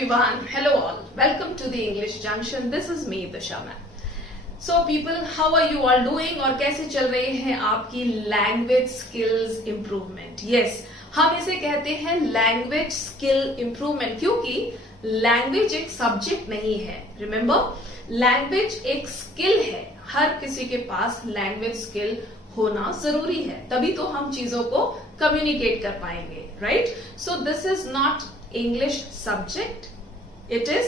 everyone. Hello all. Welcome to the English Junction. This is me, Disha ma'am. So people, how are you all doing? और कैसे चल रहे हैं आपकी language skills improvement? Yes, हम इसे कहते हैं लैंग्वेज स्किल इम्प्रूवमेंट, क्योंकि लैंग्वेज एक सब्जेक्ट नहीं है. रिमेम्बर, लैंग्वेज एक स्किल है. हर किसी के पास लैंग्वेज स्किल होना जरूरी है, तभी तो हम चीजों को कम्युनिकेट कर पाएंगे, right? So this is not English subject, it is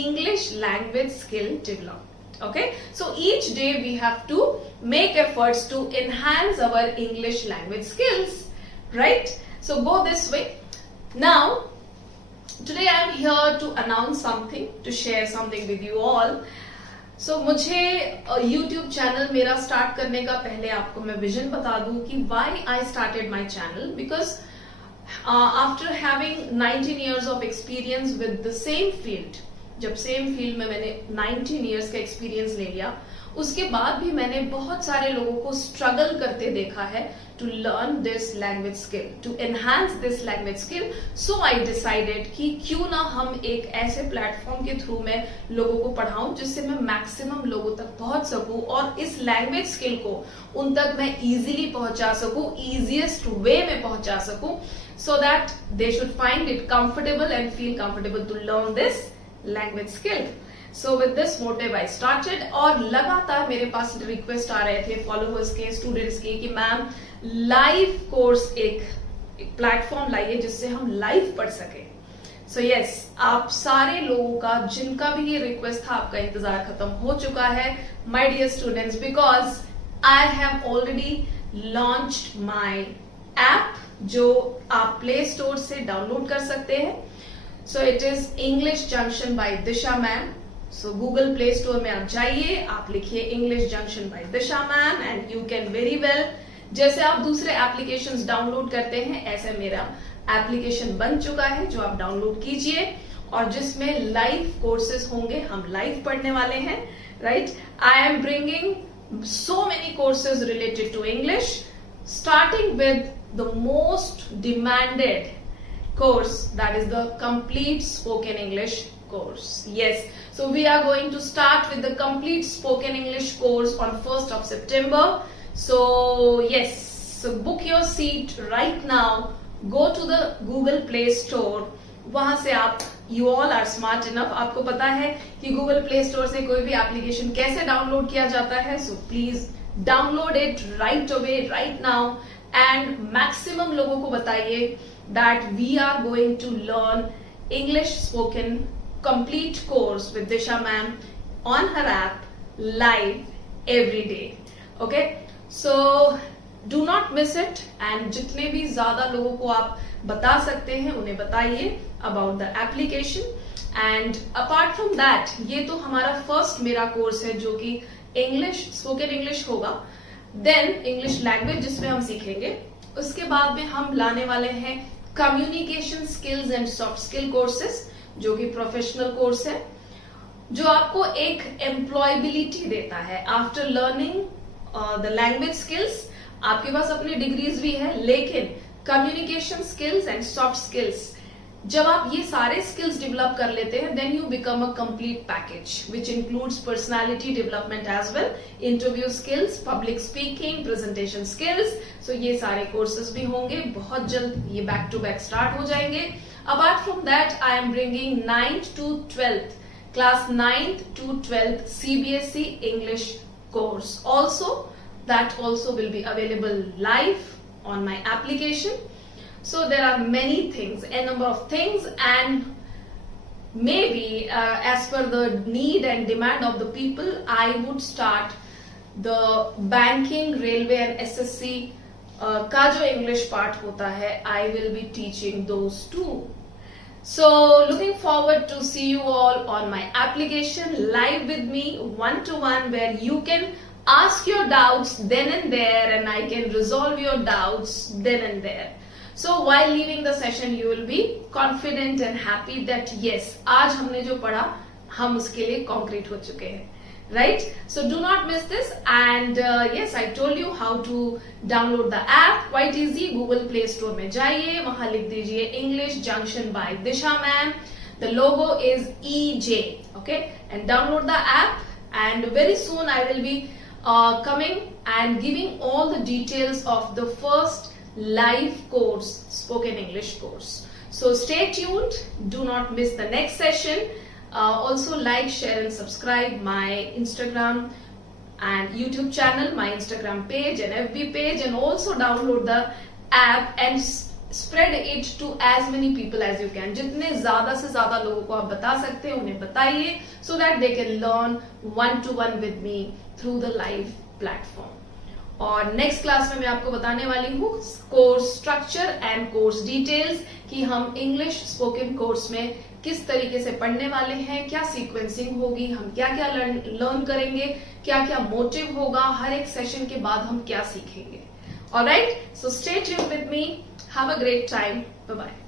English language skill development. Okay, so each day we have to make efforts to enhance our English language skills, right? So go this way. Now today I am here to announce something, to share something with you all. So मुझे YouTube channel मेरा स्टार्ट करने का पहले आपको मैं विजन बता दूं कि why I started my channel, because after having 19 years of experience with the same field, जब सेम फील्ड में मैंने 19 years का एक्सपीरियंस ले लिया, उसके बाद भी मैंने बहुत सारे लोगों को स्ट्रगल करते देखा है to learn this language skill, to enhance this language skill. So I decided कि क्यों ना हम एक ऐसे प्लेटफॉर्म के थ्रू में लोगों को पढ़ाऊं जिससे मैं मैक्सिमम लोगों तक पहुंच सकूं और इस लैंग्वेज स्किल को उन तक मैं इजीली पहुंचा सकूं, इजीएस्ट वे में पहुंचा सकूं, so that they should find it comfortable and feel comfortable to learn this language skill. So with this motive I started, और लगातार मेरे पास रिक्वेस्ट आ रहे थे फॉलोअर्स के, स्टूडेंट्स के, कि मैम लाइव कोर्स एक प्लेटफॉर्म लाइए जिससे हम लाइव पढ़ सके. सो यस, आप सारे लोगों का जिनका भी ये रिक्वेस्ट था, आपका इंतजार खत्म हो चुका है my dear students, because I have already launched my app जो आप प्ले स्टोर से डाउनलोड कर सकते हैं. So it is English junction by Disha ma'am. So Google play store में आप जाइए, आप लिखिए English junction by Disha ma'am and you can very well, जैसे आप दूसरे एप्लीकेशंस डाउनलोड करते हैं ऐसे मेरा एप्लीकेशन बन चुका है जो आप डाउनलोड कीजिए और जिसमें लाइव कोर्सेज होंगे. हम लाइव पढ़ने वाले हैं, right? I am bringing so many courses related to English, starting with the most demanded course, that is the complete spoken English course. Yes, so we are going to start with the complete spoken English course on 1st of September. So yes, so book your seat right now, go to the Google Play Store. वहां से आप, you all are smart enough, आपको पता है कि Google Play Store से कोई भी एप्लीकेशन कैसे डाउनलोड किया जाता है. So please download it right away, right now, and maximum लोगों को बताइए that we are going to learn English spoken complete course with Disha ma'am on her app live every day. Okay, so do not miss it, and जितने भी ज्यादा लोगों को आप बता सकते हैं उन्हें बताइए about the application. And apart from that, ये तो हमारा फर्स्ट मेरा कोर्स है जो कि इंग्लिश स्पोकन इंग्लिश होगा, देन इंग्लिश लैंग्वेज जिसमें हम सीखेंगे. उसके बाद में हम लाने वाले हैं communication skills and soft skill courses, जो कि प्रोफेशनल कोर्स है, जो आपको एक एम्प्लॉयबिलिटी देता है. After learning the language skills, आपके पास अपनी डिग्रीज भी है, लेकिन communication skills and soft skills, जब आप ये सारे स्किल्स डेवलप कर लेते हैं, then you become a complete package which includes personality development as well, interview skills, public speaking, presentation skills. So ये सारे कोर्सेज भी होंगे बहुत जल्द, ये बैक टू बैक स्टार्ट हो जाएंगे. Apart from that, I am bringing 9th to 12th, class 9th to 12th CBSE English course also. That also will be available live on my application. So there are many things, a number of things, and maybe as per the need and demand of the people, I would start the banking, railway and SSC का जो English part होता है, I will be teaching those too. So looking forward to see you all on my application live with me, one to one, where you can ask your doubts then and there and I can resolve your doubts then and there. So while leaving the session, you will be confident and happy that yes, आज हमने जो पढ़ा हम उसके लिए concrete हो चुके हैं, right? So do not miss this. And yes, I told you how to download the app. Quite easy. Google Play Store में जाइए, वहां लिख दीजिए English Junction by Disha Ma'am. The logo is EJ. Okay, and download the app. And very soon I will be coming and giving all the details of the first live course, spoken English course. So stay tuned. Do not miss the next session. Also like, share and subscribe my Instagram and YouTube channel, my Instagram page and FB page, and also download the app and spread it to as many people as you can. जितने ज्यादा से ज्यादा लोगों को आप बता सकते हैं उन्हें बताइए, so that they can learn one to one with me through the live platform. और नेक्स्ट क्लास में मैं आपको बताने वाली हूँ course structure and course details कि हम इंग्लिश स्पोकन कोर्स में किस तरीके से पढ़ने वाले हैं, क्या सीक्वेंसिंग होगी, हम क्या क्या लर्न करेंगे, क्या क्या मोटिव होगा, हर एक सेशन के बाद हम क्या सीखेंगे. Alright, so stay tuned with me. Have a great time. Bye bye.